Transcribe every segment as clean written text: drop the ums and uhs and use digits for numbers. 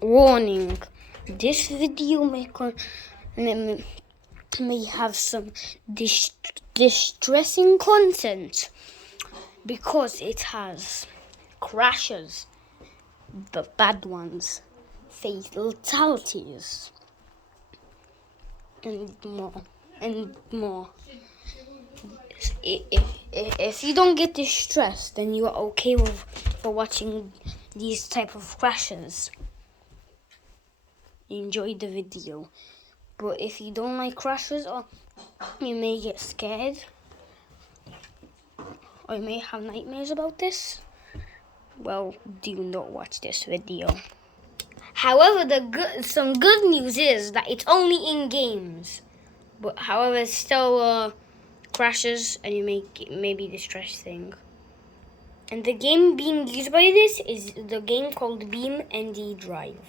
Warning. This video may have some distressing content because it has crashes, but bad ones, fatalities, and more. If you don't get distressed, then you are okay for watching these type of crashes. Enjoy the video. But if you don't like crashes, or you may get scared, or you may have nightmares about this, well, do not watch this video. However, some good news is that it's only in games. But however, it's still crashes, and you may be distressing. And the game being used by this is the game called Beam ND Drive.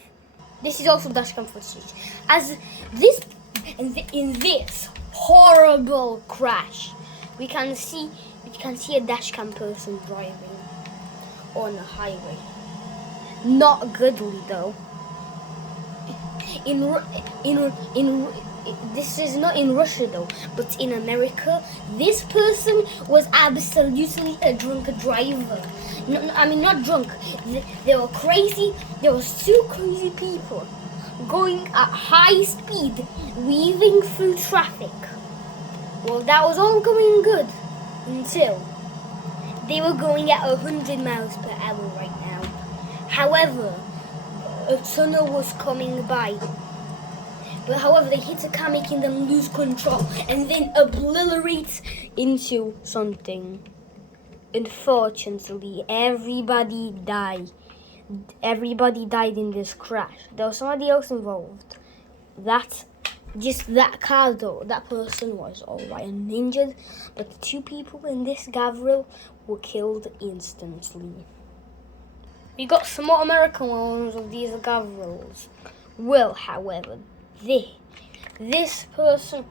This is also dashcam footage. As this in this horrible crash, we can see a dashcam person driving on a highway. Not goodly though. This is not in Russia though, but in America, this person was absolutely a drunk driver. No, I mean not drunk. They were crazy. There was two crazy people going at high speed, weaving through traffic. Well, that was all going good until they were going at 100 miles per hour right now. However, a tunnel was coming by. But however, they hit a car, making them lose control and then obliterate into something. Unfortunately, everybody died. Everybody died in this crash. There was somebody else involved. That car though, that person was alright and injured, but the two people in this Gavril were killed instantly. We got some more American ones of these Gavrils. Well, however, this person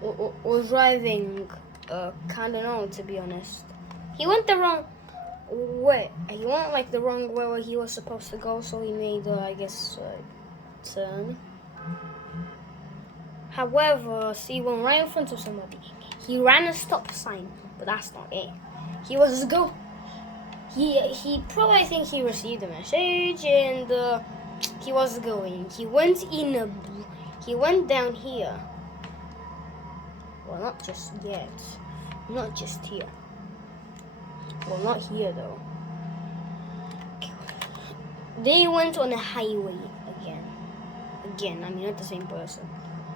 was driving kind of known, to be honest. He went the wrong way. He went like the wrong way where he was supposed to go, so he made, turn. However, see, when right in front of somebody, he ran a stop sign, but that's not it. He was he probably think he received a message, and he was going. He went down here. Well, not just yet. Not just here. Well, not here though. They went on a highway again. I mean, not the same person.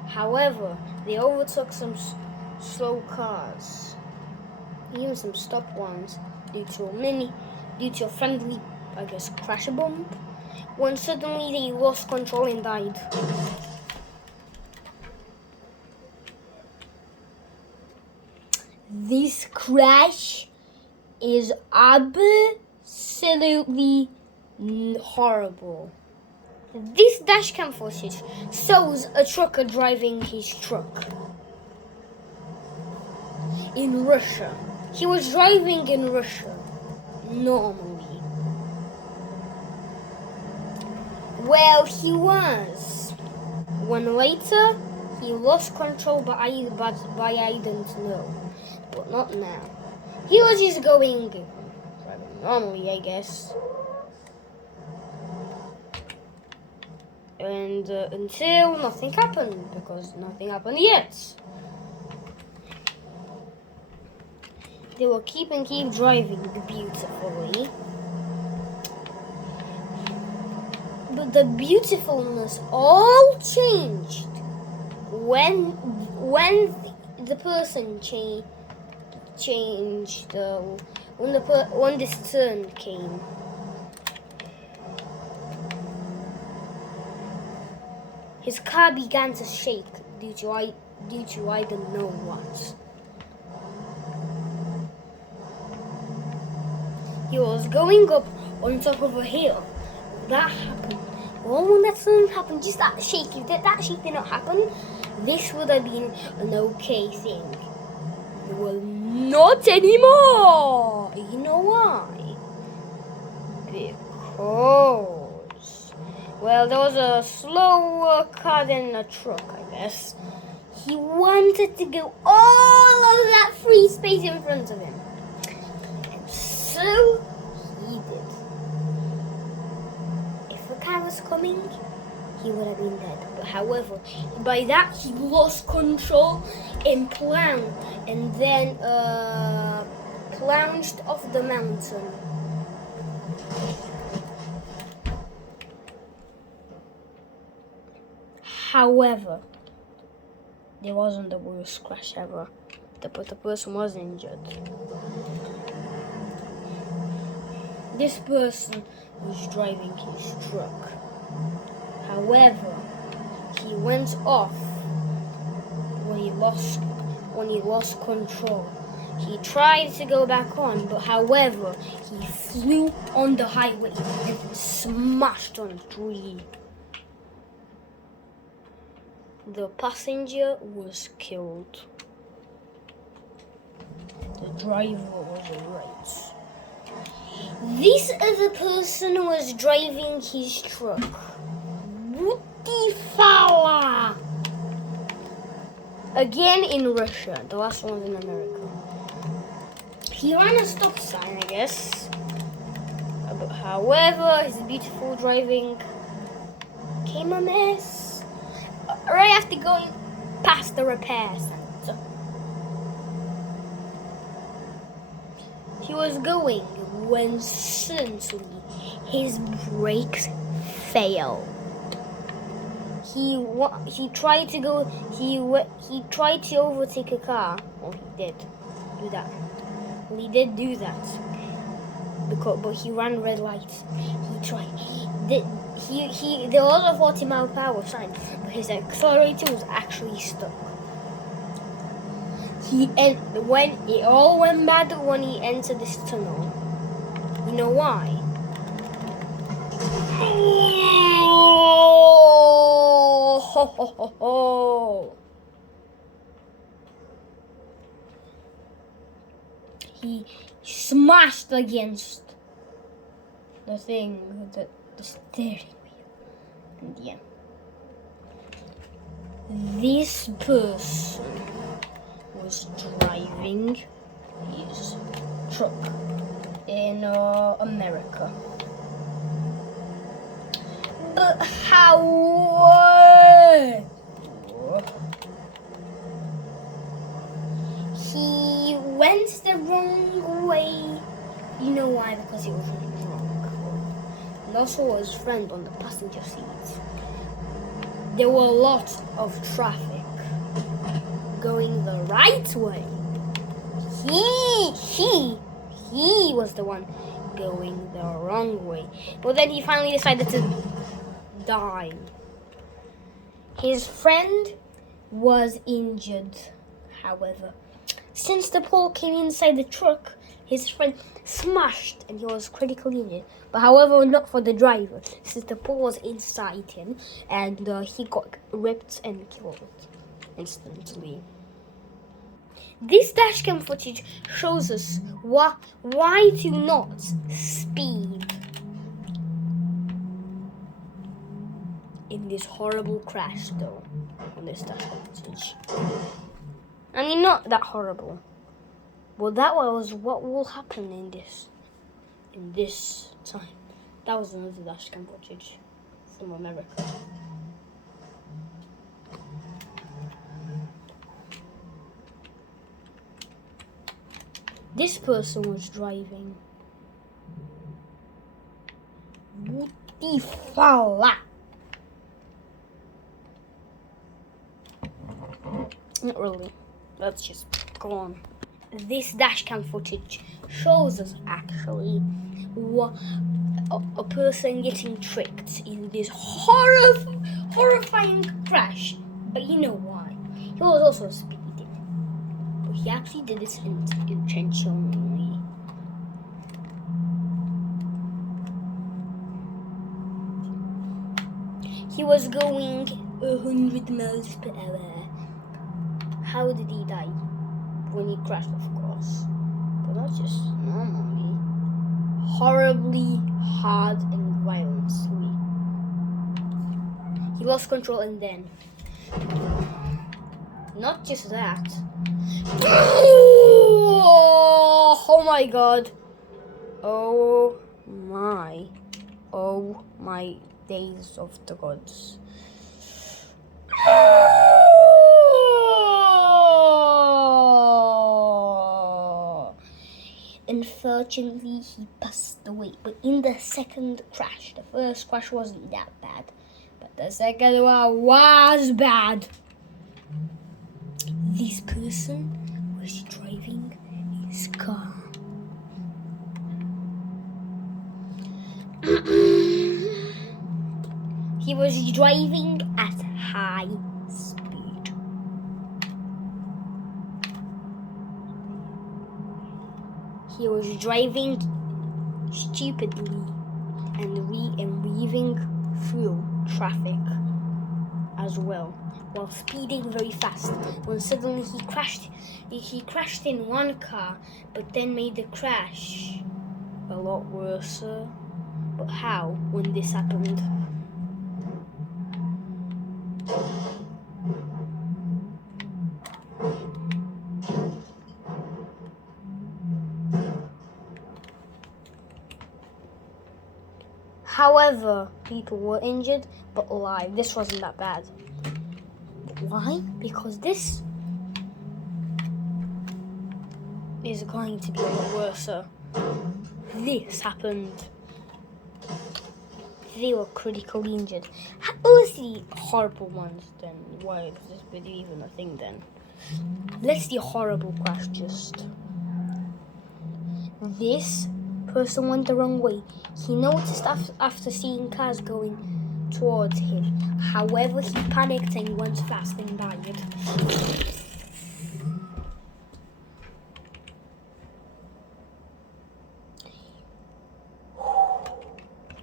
However, they overtook some slow cars, even some stop ones, due to a friendly, I guess, crash bump. When suddenly they lost control and died. This crash is absolutely horrible. This dashcam footage shows a trucker driving his truck in Russia. He was driving in Russia normally. Well, he was. When later he lost control, but I didn't know. But not now. He was just going normally, I guess. And until nothing happened, because nothing happened yet. They will keep driving beautifully. But the beautifulness all changed when the person changed when this turn came. His car began to shake due to I don't know what. He was going up on top of a hill. That happened. Well, when that turn happened, just that shake. If that shake did not happen, this would have been an okay thing. Well, not anymore. You know why? Because Well, there was a slower car than a truck, I guess. He wanted to go all of that free space in front of him. And so he did. If a car was coming, he would have been dead. But however, by that he lost control and then plunged off the mountain. However, it wasn't the worst crash ever. The person was injured. This person was driving his truck. However, he went off when he lost control. He tried to go back on, but however, he flew on the highway and smashed on a tree. The passenger was killed. The driver was alright. This other person was driving his truck. Woody fella! Again in Russia. The last one was in America. He ran a stop sign, I guess. But however, his beautiful driving came a mess. Right after going past the repair center. He was going when suddenly his brakes failed. He tried to overtake a car. Oh, he did do that. Well, he did do that. But he ran red lights. There was a 40-mile-per-hour sign, but his accelerator was actually stuck. When it all went bad when he entered this tunnel. You know why? He smashed against the thing, the steering wheel. And yeah. This person was driving his truck in America. But how? He went the wrong way. You know why? Because he was drunk. And also his friend on the passenger seat. There were lots of traffic going the right way. He was the one going the wrong way. But then he finally decided to die. His friend was injured, however. Since the pole came inside the truck, his friend smashed and he was critically injured. But however, not for the driver, since the pole was inside him and he got ripped and killed instantly. This dashcam footage shows us why to not speed in this horrible crash, though, on this dashcam footage. I mean, not that horrible. Well, that was what will happen in this time. That was another dashcam footage from America. This person was driving. Woody fella. Not really. Let's just go on. This dashcam footage shows us actually what a person getting tricked in this horrifying crash. But you know why? He was also speeding. But he actually did this intentionally. He was going 100 miles per hour. How did he die? When he crashed, of course. But not just normally. Horribly hard and violently. He lost control and then. Not just that. Oh my god. Oh my days of the gods. Unfortunately, he passed away. But in the second crash, the first crash wasn't that bad, but the second one was bad. This person was driving his car. He was driving at high speed. He was driving stupidly and weaving through traffic as well, while speeding very fast. When suddenly he crashed in one car, but then made the crash a lot worse. But how when this happened? However, people were injured but alive. This wasn't that bad. But why? Because this is going to be a lot worse. This happened. They were critically injured. Let's see horrible ones then. Why is this video even a thing then? Let's see horrible crash just. This person went the wrong way. He noticed after seeing cars going towards him. However, he panicked and went fast and died.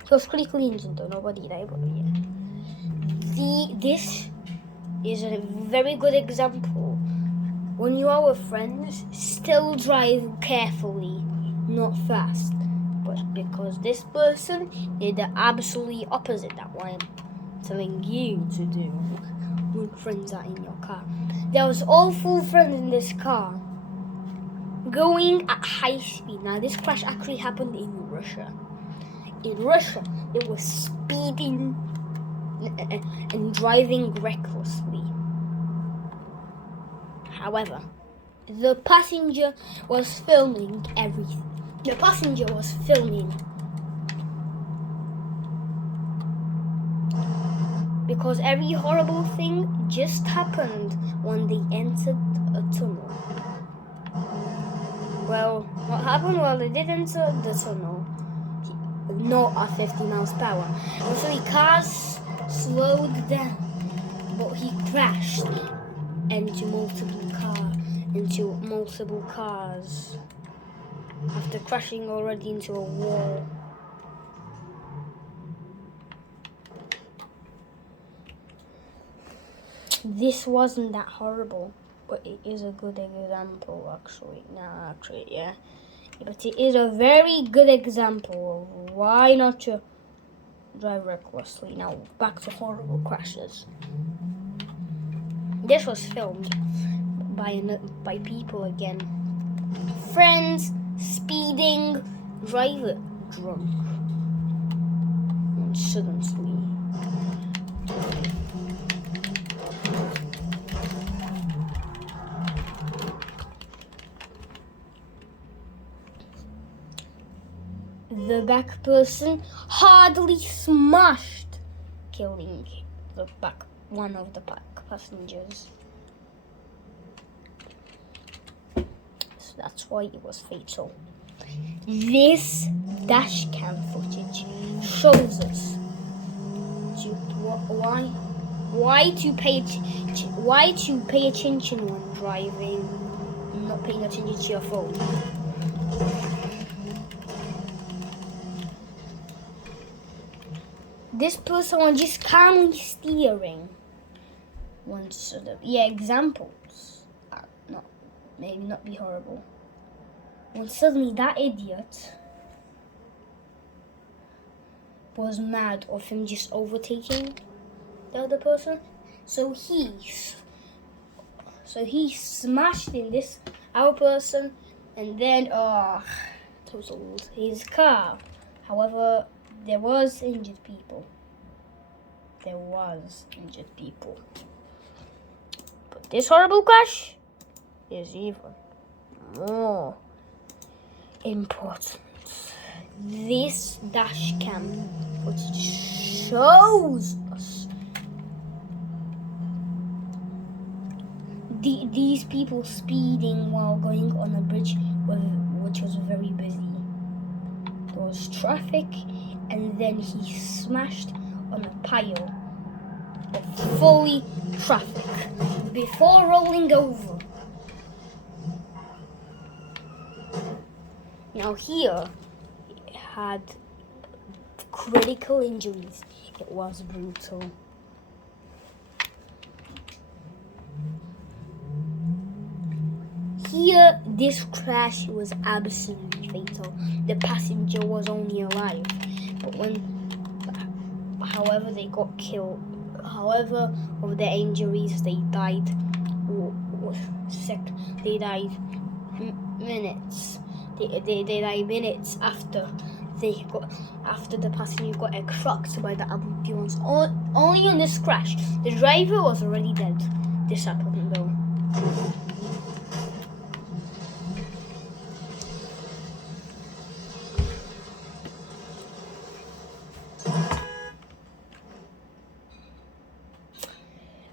He was critically injured though, nobody died, but yeah. This is a very good example. When you are with friends, still drive carefully, not fast. But because this person did the absolutely opposite that what I'm telling you to do when friends are in your car. There was all full friends in this car going at high speed. Now this crash actually happened in Russia. In Russia, it was speeding and driving recklessly. However, the passenger was filming everything. The passenger was filming because every horrible thing just happened when they entered a tunnel. Well, what happened? Well, they did enter the tunnel. Not at 50 miles per hour. So the cars slowed down, but he crashed into multiple cars after crashing already into a wall. This wasn't that horrible, but it is a good example actually. Yeah. But it is a very good example of why not to drive recklessly. Now back to horrible crashes. This was filmed by people again. Friends speeding, driver drunk, and suddenly. The back person hardly smashed, killing one of the back passengers. So that's why it was fatal. This dash cam footage shows us why to pay attention when driving and not paying attention to your phone. This person was just calmly steering. Examples are maybe not be horrible. When suddenly that idiot was mad of him just overtaking the other person. So he smashed in this our person, and then totaled his car. However, there was injured people. But this horrible crash is even more important. This dash cam, which shows us these people speeding while going on a bridge which was very busy. There was traffic, and then he smashed on a pile of fully traffic before rolling over. Now here, it had critical injuries. It was brutal. Here, this crash was absolutely fatal. The passenger was only alive, however, they got killed. However, of their injuries, they died. They died minutes. They died minutes after the passenger got cracked by the ambulance. Only in this crash, the driver was already dead. This happened though.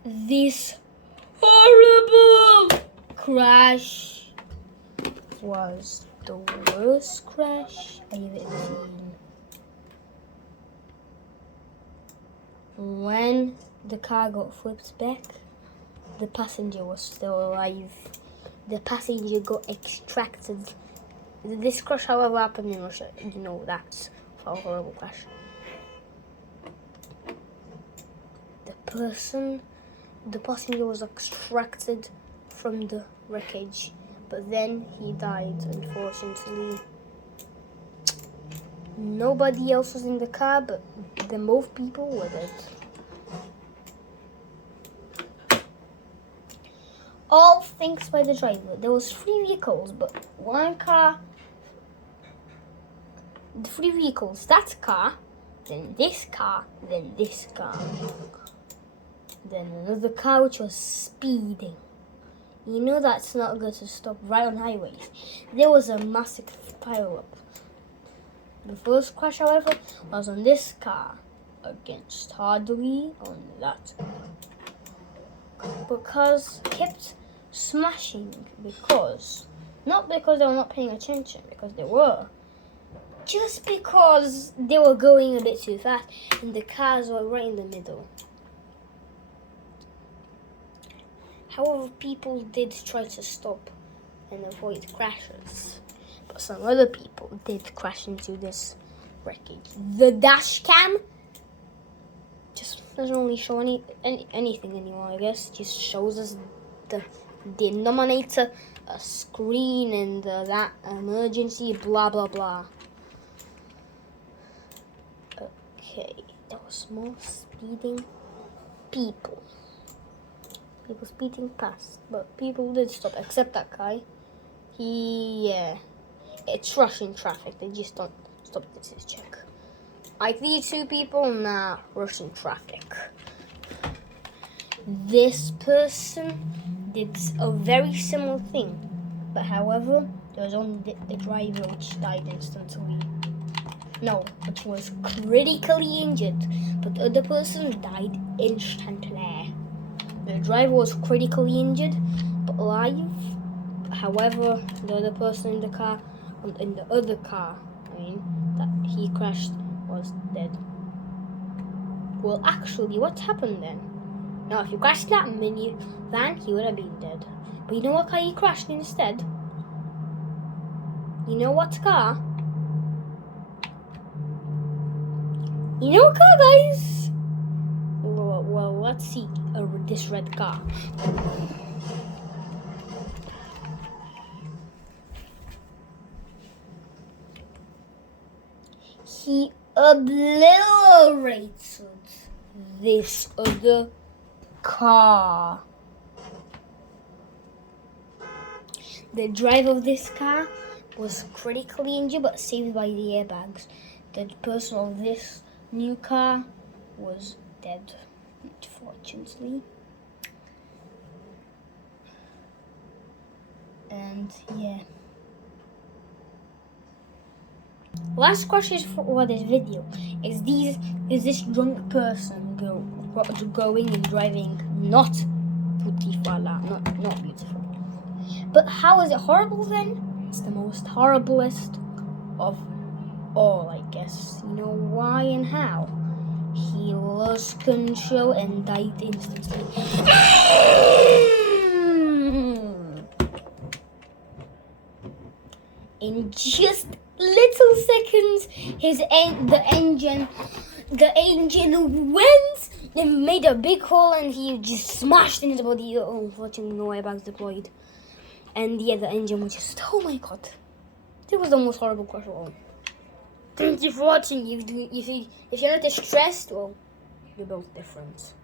This horrible crash was the worst crash I've ever seen. When the car got flipped back, the passenger was still alive. The passenger got extracted. This crash, however, happened in Russia. You know, that's a horrible crash. The passenger was extracted from the wreckage, but then he died, unfortunately. Nobody else was in the car, but both people were dead. All thanks by the driver. There was 3 vehicles, but one car, the 3 vehicles, that car, then this car, then this car. Then another car which was speeding. You know that's not good to stop right on highways. There was a massive pile-up. The first crash, however, was on this car against hardly on that car. Because kept smashing not because they were not paying attention, because they were. Just because they were going a bit too fast and the cars were right in the middle. However, people did try to stop and avoid crashes, but some other people did crash into this wreckage. The dash cam just doesn't really show anything anymore, I guess. It just shows us the denominator, a screen, and that emergency, blah, blah, blah. Okay, there was more speeding people. People speeding past, but people did stop, except that guy. It's rushing traffic. They just don't stop this check. Like these 2 people, rushing traffic. This person did a very similar thing, but however, there was only the driver which died instantly. No, which was critically injured, but the other person died instantly. The driver was critically injured, but alive. However, the other person in the other car, that he crashed, was dead. Well, actually, what happened then? Now, if you crashed that minivan, he would have been dead. But you know what car he crashed instead? You know what car? You know what car, guys? Well, let's see this red car. He obliterated this other car. The driver of this car was critically injured but saved by the airbags. The person of this new car was dead, unfortunately. And yeah. Last question for this video is this drunk person going and driving not not beautiful. But how is it horrible then? It's the most horriblest of all, I guess. You know why and how? He lost control and died instantly. In just little seconds, the engine went and made a big hole, and he just smashed into the body. Oh, unfortunately, no airbags deployed. And yeah, the engine was just, oh my god. It was the most horrible crash of all. Thank you for watching. If you're not stressed, well, you're both different.